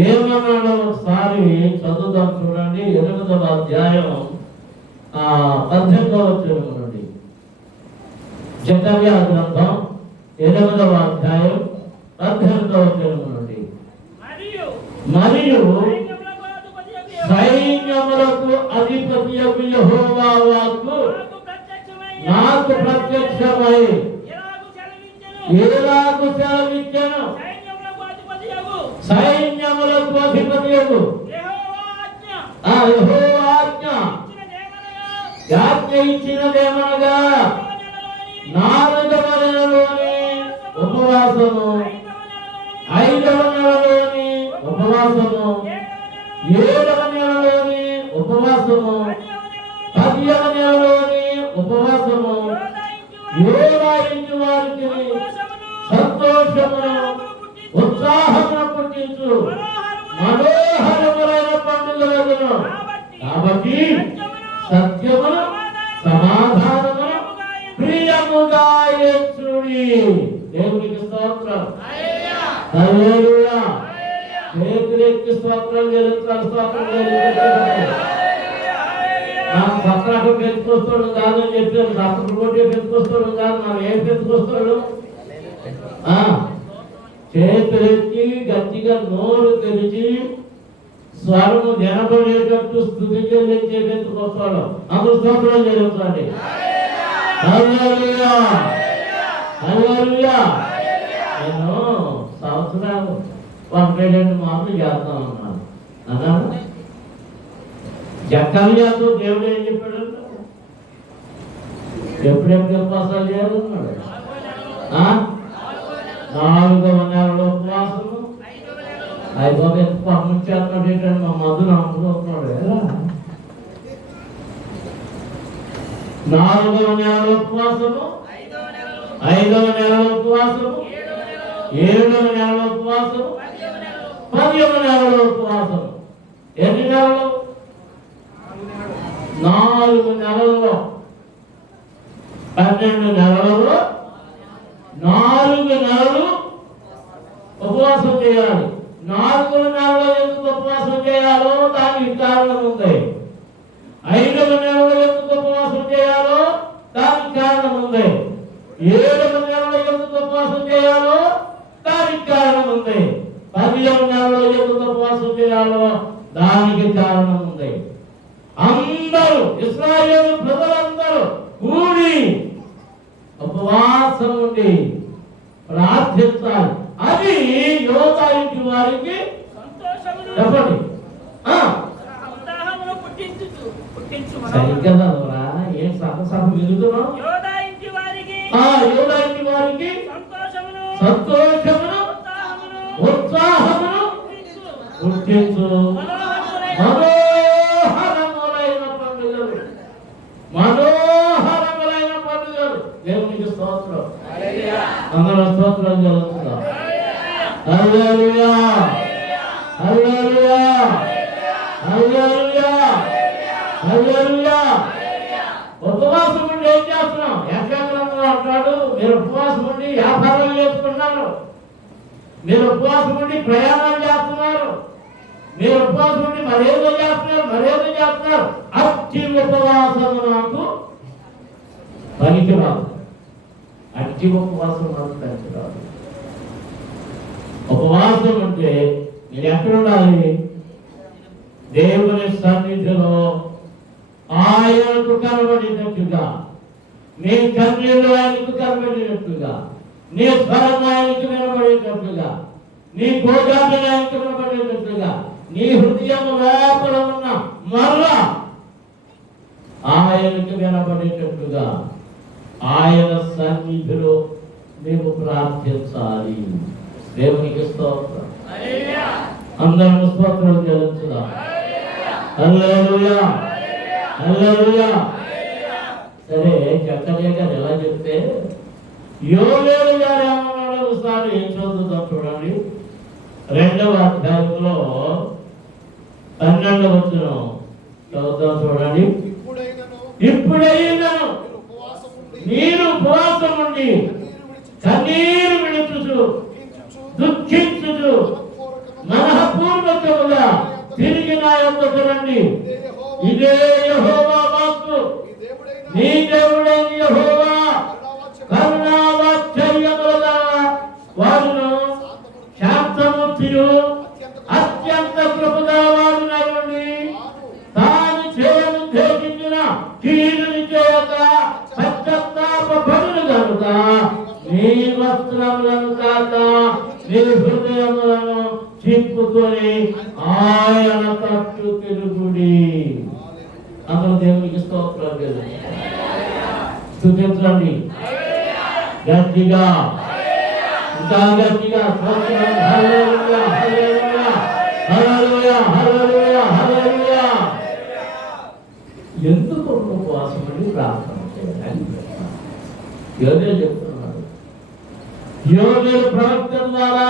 ఏమన్నాడో ఒకసారి చదువుదాం చూడండి. 8వ అధ్యాయం 18వ వచనం నుండి. జకర్యా గ్రంథం 8వ అధ్యాయం 18వ వచనం నుండి. మరియు సైన్యములకు అధిపతియగు యెహోవా వాక్కు నాకు ప్రత్యక్షమై ఎలాగు సెలవిచ్చెను. సైన్యములకు అధిపతియగు యెహోవా ఆజ్ఞ ఇచ్చినదేమనగా 4వ నెలలోని ఉపవాసము, 5వ నెలలోని ఉపవాసము, 7వ నెలలోని ఉపవాసము, 10వ నెలలోని ఉపవాసము, యోధా ఇంటి వారికి సంతోషమును ఉత్సాహమును పుట్టించు మనోహరములైన పండుగలను. కాబట్టి సత్యమును సమాధానమును ప్రియముగా ఎంచుడి. దేవునికి స్తోత్రం. హల్లెలూయా. దేవునికి స్తోత్రం చెల్లించాలి. స్తోత్రం చెల్లించాలి. నాకు సత్రాకు పెంచుకొస్తాడు కాదని చెప్పారు. సత్రం కొట్టే పెంచుకొస్తాడు కాదు. మనం ఏం పెంచుకొస్తాడు? చేతులెత్తి గట్టిగా నోరు తెరిచి స్వరము వినబడేటట్టు స్తుతి చెల్లించే పెంచుకొస్తాడు. అందరూ స్తోత్రం చెల్లించండి. హల్లెలూయా. హల్లెలూయా. నేను సంవత్సరం 12 మార్లు చేస్తా ఉన్నాను అన్నాను. జకర్యాతో దేవుడు ఏం చెప్పాడు? ఎప్పుడెప్పుడు ఉపవాసాలు చేయాలన్నాడు? 4వ నెలలో ఉపవాసము, 5వ పంపించేస్తున్నాడు. ఏంటంటే మా మధును అనుకుంటున్నాడు కదా. 4వ నెలలో ఉపవాసము, 5వ నెలలో ఉపవాసము, 7వ నెలలో ఉపవాసము, 10వ నెలలో ఉపవాసము. ఎన్ని నెలలు? 4 నెలల్లో 12 నెలలలో 4 నెలలు ఉపవాసం చేయాలి. 4 నెలల్లో ఎందుకు ఉపవాసం చేయాలో దానికి కారణం ఉంది. 5వ నెలలో ఎందుకు ఉపవాసం చేయాలో దానికి కారణం ఉంది. 7వ నెలలో ఎందుకు ఉపవాసం చేయాలో దానికి కారణం ఉంది. 10వ నెలలో ఎందుకు ఉపవాసం చేయాలో దానికి కారణం ఉంది. అందరూ ఇశ్రాయేలు ప్రజలందరూ కూడి ఉపవాసం ఉండి ప్రార్థించాలి. అది యోధా ఇంటి వారికి చెప్పండి. సరిగ్గా ఏం సహసహ విరుగుతున్నాం. యోధా ఇంటి వారికి సంతోషమును ఉత్సాహమును పుట్టించు మనోహరములైన పండుగలు. దేవునికి స్తోత్రం. అందరూ స్తోత్రం చేస్తున్నాం. హల్లెలూయా. హల్లెలూయా. హల్లెలూయా. హల్లెలూయా. ఉపవాసం ఉండి ఏం చేస్తున్నాం? ఎక్కడ అంటాడు, మీరు ఉపవాసం ఉండి వ్యాపారాలు చేసుకుంటున్నారు, మీరు ఉపవాసం ఉండి ప్రయాణాలు చేస్తున్నారు, మీరు ఉపవాసం ఉండి మరేదో చేస్తున్నారు. అట్టి ఉపవాసము నాకు పనికిరాదు. అట్టి ఉపవాసం నాకు పనికిరాదు. ఉపవాసం అంటే మీరు ఎక్కడ ఉండాలి? దేవుని సన్నిధిలో ఆయనకు కనబడినట్టుగా, నీ కన్నీళ్ళు ఆయనకు కనబడినట్టుగా, నీ స్వరం ఆయనకు వినబడేటట్టుగా, నీ గోజాన్ని ఆయనకు వినబడేటట్టుగా, నీ హృదయం లోపల ఉన్న మర్ర ఆయనకు వినబడేటట్టుగా ఆయన సన్నిధిలో మేము ప్రార్థించాలి. దేవునికి స్తోత్రం. అందరం స్తోత్రం చెల్లించుదాం. హల్లెలూయా. హల్లెలూయా. సరే, జకర్యా గారు ఎలా చెప్తే యోవేలు గారు ఏమన్నాడు ఒకసారి ఏం చదువుతాం చూడండి. 2వ అధ్యాయంలో 12వ వచనం చదువుతాం చూడండి. ఇప్పుడైనను మీరు ఉపవాసం ఉండి కన్నీరు విడుచుచు దుఃఖించుచు మనఃపూర్వక ప్రశాంతముగా తిరిగి నా యొద్దకు రండి. ఇదే యెహోవా వాక్కు. నీ దేవుడైన యెహోవా కరుణావాత్సల్యముల వారును శాంతమూర్తియు అత్యంత కృపగా వాడునయుండి తాను చేయనుద్దేశించిన కీడుని చేయక పశ్చాత్తాపపడును కనుక నీ వస్త్రములను కాక నీ హృదయములను చింపుకొని ఆయన తట్టు తిరుగుడి. అందరూ దేవునికి స్తోత్రాలు స్తుతించండి గట్టిగా, ఇంకా గట్టిగా. హల్లెలూయా హల్లెలూయా హల్లెలూయా హల్లెలూయా హల్లెలూయా. ఎందుకు ఉపవాసం అని ప్రార్థన చేయాలి? యోవేలు చెప్తున్నాడు. యోవేలు ప్రవక్త ద్వారా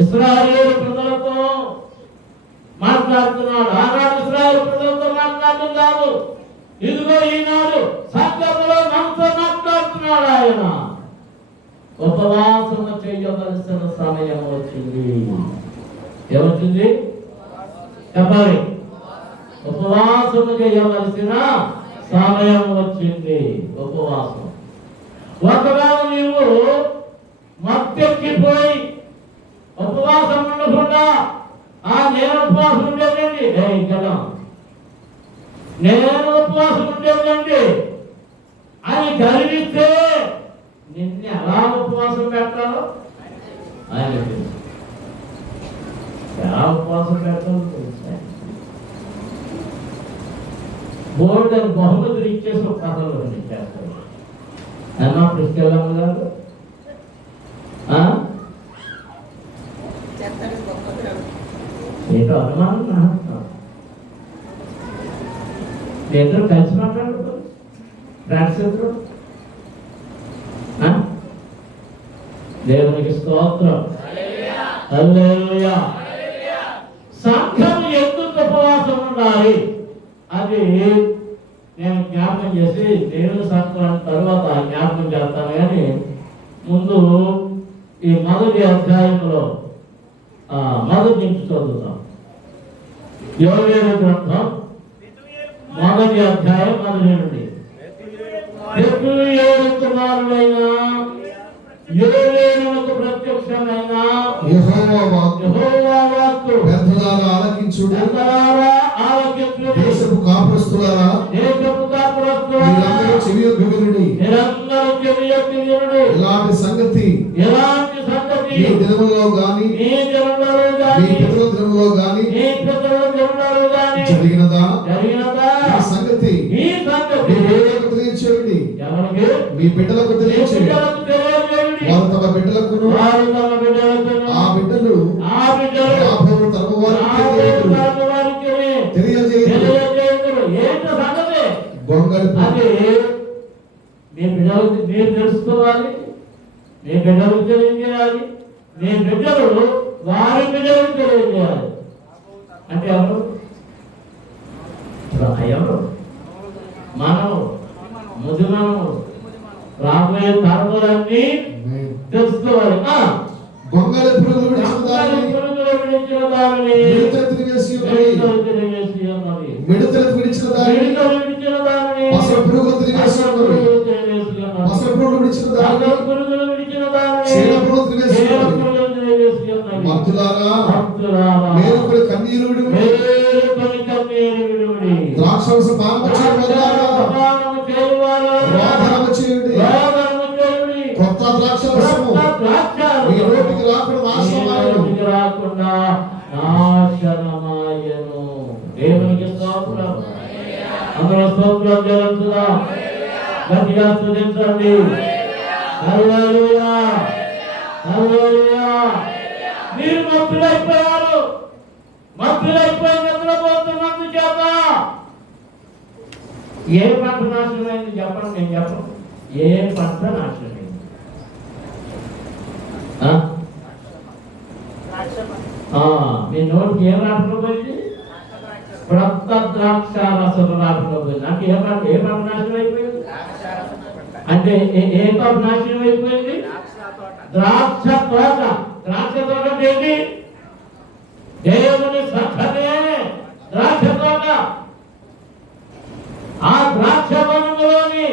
ఇశ్రాయేలు ప్రజలతో మాట్లాడుతున్నాడు. ఆనాడు ఇశ్రాయేలు ప్రజలతో మాట్లాడటం కాదు, ఇదిగో ఈనాడు సంఘములో మనతో మాట్లాడుతున్నాడు. ఆయన ఉపవాసం చేయవలసిన సమయం వచ్చింది. ఏమొచ్చింది చెప్పాలి? ఉపవాసం చేయవలసిన సమయం వచ్చింది. ఉపవాసం. ఒకవేళ నీవు మత్తెక్కిపోయి ఉపవాసం ఉండకుండా నేను ఉపవాసం ఉండేదండి, నేను ఉపవాసం ఉండేదండి అని గర్విస్తే నిన్ను ఎలా ఉపవాసం పెట్టాలో ఆయన తెలుసు. ఎలా ఉపవాసం పెట్టాలో తెలుసు. బోర్డు అని బహుమతులు ఇచ్చేసి ఒక కథలో చేస్తాడు. అన్నా తీసుకెళ్ళాము కాదు ఏంటో అనుమానం. ఇద్దరు కలిసి మాట్లాడుతారు ఫ్రెండ్స్ ఇద్దరు. దేవునికి స్తోత్రం. హల్లెలూయా. సంఘం ఎందుకు ఉపవాసం ఉండాలి అది నేను జ్ఞాపకం చేసి దేవుని సంక్రాంతి తర్వాత జ్ఞాపకం చేస్తాను. కానీ ముందు ఈ మొదటి అధ్యాయంలో మొదటి నుంచి చదువుతాం. యోవేలు గ్రంథం మొదటి అధ్యాయం మొదటి నుండి. బెతూయేలు కుమారుడైన యోవేలునకు ప్రత్యక్షమైన యెహోవా వాక్కు పెద్దలారా ఆలకించుడి. దేశపు కాపురస్తులారా మీరందరూ చెవియొగ్గుడి. ఇలాంటి సంగతి ఈ దినములో గాని మీ పితరుల దినములో గాని జరిగినదా? ఈ సంగతి తెలియచేయండి, మీ బిడ్డలకు తెలియచేయండి. వారు తమ బిడ్డలకును ఆ బిడ్డలు రాబోవు తరము వారికి తెలియజేయుదురు. మీ బిడ్డలకు మీరు తెలుసుకోవాలి, మీ బిడ్డలకు తెలియజేయాలి, మీ బిడ్డలు వారి బిడ్డలకు తెలియజేయాలి. అంటే ఎవరు? ఎవరు? మనం ముదిమనము రాబోయే తరములన్నీ తెలుసుకోవాలి. గొంగళి పురుగులు విడిచిన దానిని మిడతలు విడిచిన దానిని పసర పురుగులు తిరిగేసి పసర పురుగులు విడిచిన దానిని చీడ పురుగులు తిరిగేసి భక్తులారా మేలుకొని కన్నీరు విడుడి. ద్రాక్షరస పానము చేయుడి. కొత్త ద్రాక్షరసము మీ నోటికి రాకుండా నాశనమాయను. దేవునికి స్తోత్రం. అందరూ స్తోత్రం చేద్దాం. గట్టిగా స్తుతించండి. హల్లెలూయా హల్లెలూయా. మీరు మత్తులైపోయారు. మత్తులైపోయి నిద్రపోతున్నందు చేత ఏ పంట నాశనమైంది చెప్పండి. నేను చెప్పను. ఏ పంట నాశనమైంది? మీ నోటికి ఏం రాకుండా పోయింది? క్రొత్త ద్రాక్ష రసం రాకుండా పోయింది. అంటే ఏ పంట నాశనం అయిపోయింది? అంటే ఏ తోట నాశనం అయిపోయింది? ద్రాక్ష తోట. ద్రాక్ష తోట ఏంటి? దేవుని సంఘమే ద్రాక్ష తోట. ఆ ద్రాక్ష వనములోని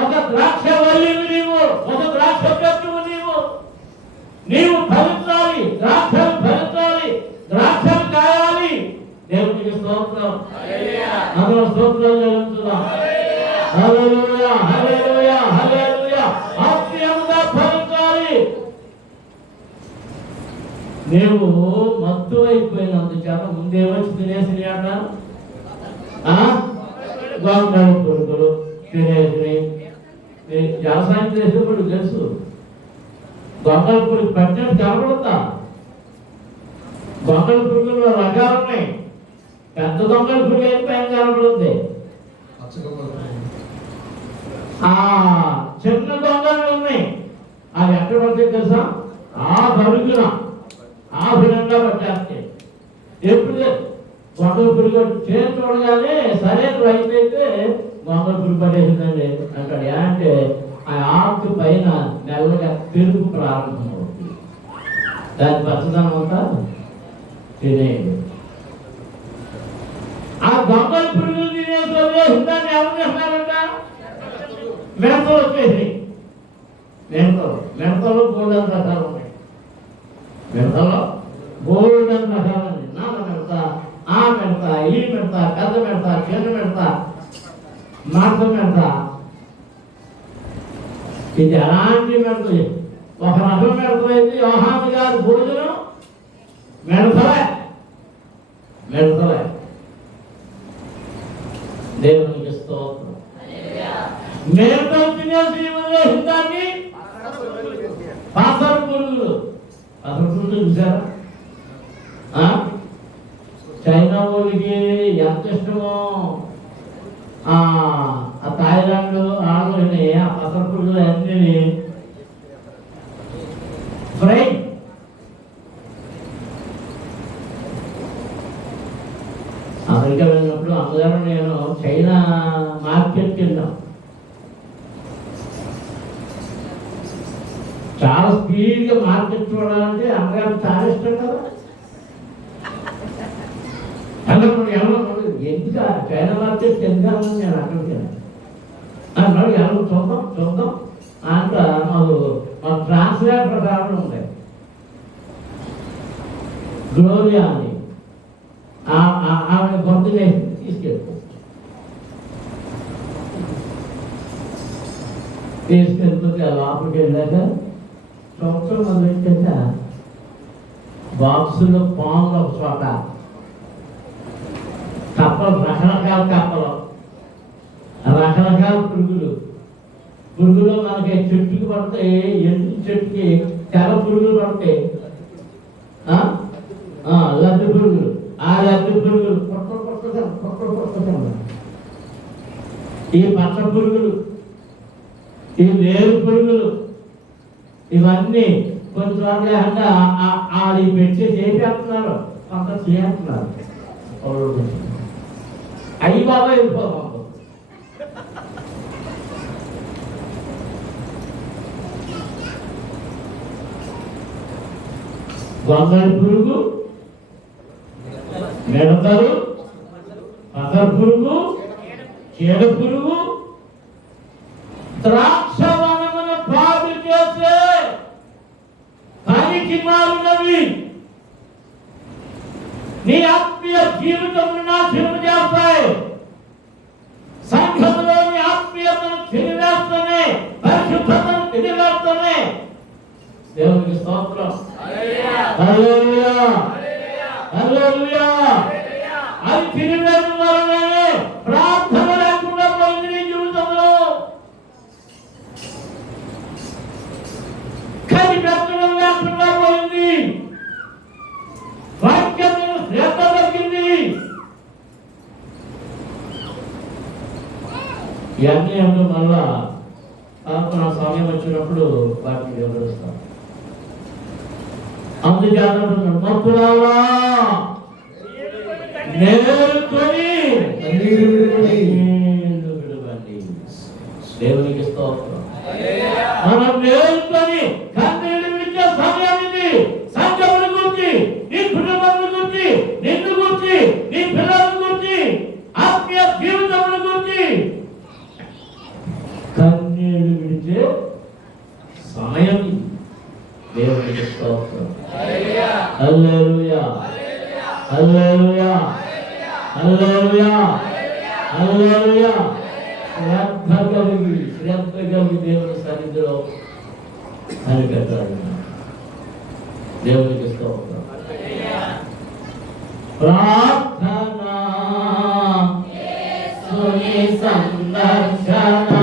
ఒక ద్రాక్ష వల్లివి నీవు, ఒక ద్రాక్ష చెట్టువు నీవు. నీవు ఫలించాలి, ద్రాక్షలు ఫలించాలి, ద్రాక్షలు కాయాలి. దేవునికి స్తోత్రం. అందరూ స్తోత్రం చెల్లించుదాం. హల్లెలూయా, హల్లెలూయా, హల్లెలూయా. ఆత్మీయంగా ఫలించాలి. నీవు మత్తు అయిపోయినందుచేత ముందే వచ్చి తినేసి ఆట గొంగళి పురుగులు తినేసి. వ్యవసాయం చేసేప్పుడు తెలుసు, గొంగళి పురుగు పట్టినట్టు కనబడతా. గొంగళి పురుగుల్లో రకాలు ఉన్నాయి. పెద్ద గొంగళి పురుగు అయితే పైన కనబడుతుంది. ఆ చిన్న గొంగళి ఉన్నాయి, అవి ఎక్కడ పడితే తెలుసా? ఆ బరుగున ఆ విధంగా పట్టేస్తాయి. ఎప్పుడు గొంగళి పురుగు చేతి చూడగానే సరైన రైతు అయితే గొంగళి పురుగు పట్టేసిందండి అంటాడు. అంటే ఆ ఆకు పైన మెల్లగా పెరుగు ప్రారంభమవుతుంది. దాని పచ్చదనం అంతా తినేది. ఆ గొంగళి పురుగులు తినేసి వదిలేసిందని ఎవరు చేస్తున్నారంట? మిడతలు వచ్చేసి. మిడతలు గోల్డెన్ రకాలు ఉన్నాయి. మిడతలో గోల్డెన్ రకాలండి. నాన్న మిడత, ఆ మిడత, ఈ మిడత, పెద్ద మిడత, చిన్న మిడత, మాంసం మిడత. ఇది ఎలాంటి మిడత? ఒక రకం మిడత అయితే యోహాను గారి భోజనం మిడతలే. దేవునికి స్తోత్రం. మిడతలు తినేసి వదిలేసిందాన్ని పాసర పురుగులు. అసలు పురుగులు చూసారా? చైనా వాళ్ళకి ఎంత ఇష్టమో ఆ థాయిలాండ్ ఆడని ఆ పసర పురుగులు అన్ని ఫ్రై. అమెరికా వెళ్ళినప్పుడు అమ్మగారు నేను చైనా మార్కెట్కి వెళ్ళాం. చాలా స్పీడ్గా మార్కెట్ చూడాలంటే అమ్మగారు చాలా ఇష్టం కదా. ఎందుకు చైనా మార్కెట్ ఎందుకు నేను అక్కడికి అన్నాడు. ఎవరు చూద్దాం అంట. మాకు ట్రాన్స్లేటర్ రావడం ఉంది, గ్లోరియా అని. ఆవిడ గొంతు తీసుకెళ్ళిపోతే లోపలికి వెళ్ళాక సంవత్సరం మొదలెట్టాక బాక్సులో పాములు ఒక చోట, కప్పలు, రకరకాల కప్పలు, రకరకాల పురుగులు మనకి చెట్టుకి పడతాయి. ఎండు చెట్టుకి తెల్ల పురుగులు పడతాయి, లడ్డు పురుగులు. ఆ లడ్డు పురుగులు ఈ పచ్చ పురుగులు, ఈ వేరు పురుగులు, ఇవన్నీ కొంచెం అది పెట్టి చేసేస్తున్నారు, కొంత చేస్తున్నారు. అయ్యి బాగా వెళ్ళిపోతాం. గొంగళి పురుగు, మిడతలు, పసర పురుగు, చీడ పురుగు, ద్రాక్ష వనమును పాడు చేసే పనికి మారినవి నీ ఆత్మీయ జీవితమును నాశనం చేస్తాయి. సంఘములోని ఆత్మీయతను తిరివేస్తూనే, పరిశుద్ధతను తిరివేస్తూనే. దేవునికి స్తోత్రం. హల్లెలూయా, హల్లెలూయా. అది తిరివేయడం వలనే ప్రార్థన లేకుండా పోయింది నీ జీవితంలో. కనిపెట్టడం లేకుండా పోయింది. వాక్యం శ్రద్ధ తగ్గింది. ఇవన్నీ అంటే మళ్ళా నా సమయం వచ్చినప్పుడు వాటిని వివరిస్తాం. అందుచేత మత్తులారా మేలుకొని విడవండి. దేవునికి స్తోత్రం. మనం మేలుకొని కన్నీళ్ళు విడిచే సమయం ఇది. సంఘముల గురించి, నీ కుటుంబం గురించి, హల్లెలూయా హల్లెలూయా హల్లెలూయా హల్లెలూయా. శ్రద్ధ కలిగి దేవుని సన్నిధిలో కనిపెట్టాలి. దేవునికి స్తోత్రం. ప్రార్థన యేసుని సందర్శన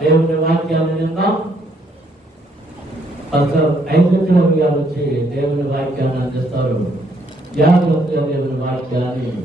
దేవుని వాక్యాన్ని విందాం. పాస్టర్ ఐజక్ గారు వచ్చి దేవుని వాక్యాన్ని అందిస్తారు. జాగ్రత్తగా దేవుని వాక్యాన్ని